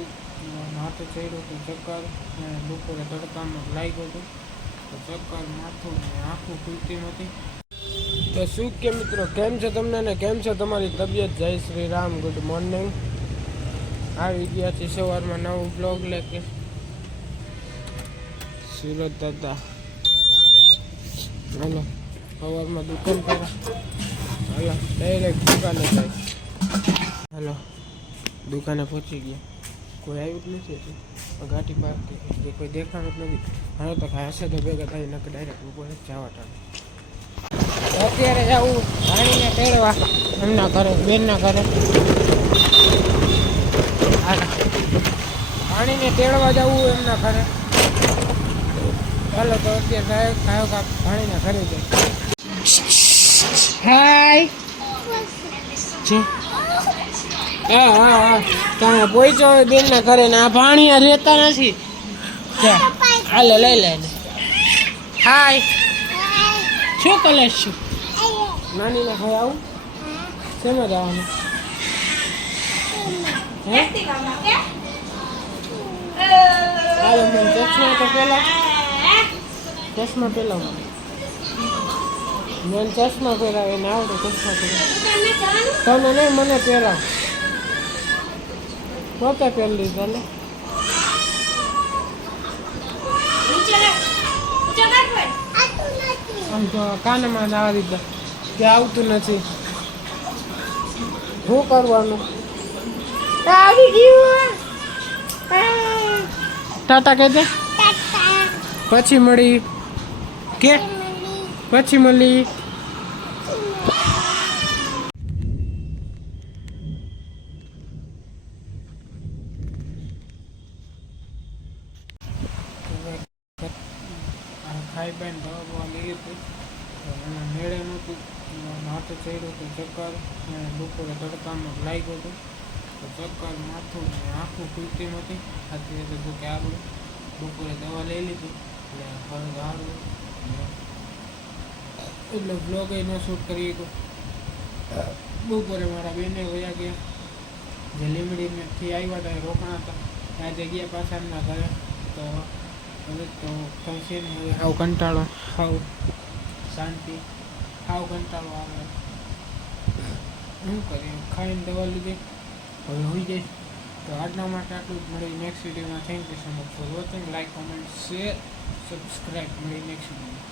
નહોતું, માથું ચડ્યું હતું ચક્કર, બપોરે તડકામાં લાગ્યો હતું તો ચક્કર, માથું ને આંખું ખુલતી નથી. તો શું કે મિત્રો, કેમ છે તમને ને કેમ છે તમારી તબિયત? જય શ્રી રામ, ગુડ મોર્નિંગ. આવી ગયા છે સવારમાં નવું બ્લોગ લેકે. સુરત દાદા હાલો સવારમાં દુકાન પર, હાલો ડાયરેક્ટ દુકાને જાય. હાલો દુકાને પહોંચી ગયા, કોઈ આવ્યું જ નથી હજી. ગાડી પાર્ક થઈ, કોઈ દેખાણું જ નથી. હવે તો હશે તો ભેગા થાય, નકર ડાયરેક્ટ બપોરે જવા ટાણે. અત્યારે જવું ભાણીને તેડવા એમના ઘરે, બેનના ઘરે. ભાણીને તેડવા જવું એમના ઘરે. ચાલો તો અત્યારે ખાયો કાપ ભાણીના ઘરે જાય. હાય હા હા હા, તમે પહોંચો બેનના ઘરે ને આ ભાણિયા રહેતા નથી. હાલે લઈ લે. હાય શું કલેશ છું? નાનીના ભાઈ આવું શેમાં જવાનું? હાલો મને ચશ્મા તો પેલા, ચશ્મા પેલા મને ચશ્મા પહેરાવે ને આવડે ચશ્મા પહેરાવે. તમે નહીં મને પહેરાવ, પોતે પહેરી લીધા ને. આમ તો કાનમાં આવી દીધા કે આવતું નથી. શું કરવાનું? આવી ગયું. ટાટા કહેજે, પછી મળી કે પછી મળી. ખાઈ પાઈને દવા બવા લઈ હતી, એના મેળે નહોતું, માથું ચડ્યું હતું ચક્કર, બપોરે તડકામાં લાગ્યો હતું તો ચક્કર, માથું ને આંખું ખુલતી નથી. આથી એટલે કે આગળ બપોરે દવા લઈ લીધી એટલે હવે સારું. એટલે બ્લોગ ન શૂટ કરી ગયો. બપોરે મારા બેને વયા ગયા, જે લીમડીથી આવ્યા હતા એ રોકાણા હતા, આ જગ્યા પાછા એમના ઘરે. તો હવે તો કંઈ છે ને, હવે હાવ કંટાળો, હાવ શાંતિ, હાવ કંટાળો આવે. શું કરીએ, ખાઈને દવા લીધી, હવે હોઈ જાય. તો આજના માટે આટલું જ. મળી નેક્સ્ટ વિડીયોમાં. Thank you so much for watching. Like, comment, share, subscribe. મળી નેક્સ્ટ વિડીયો.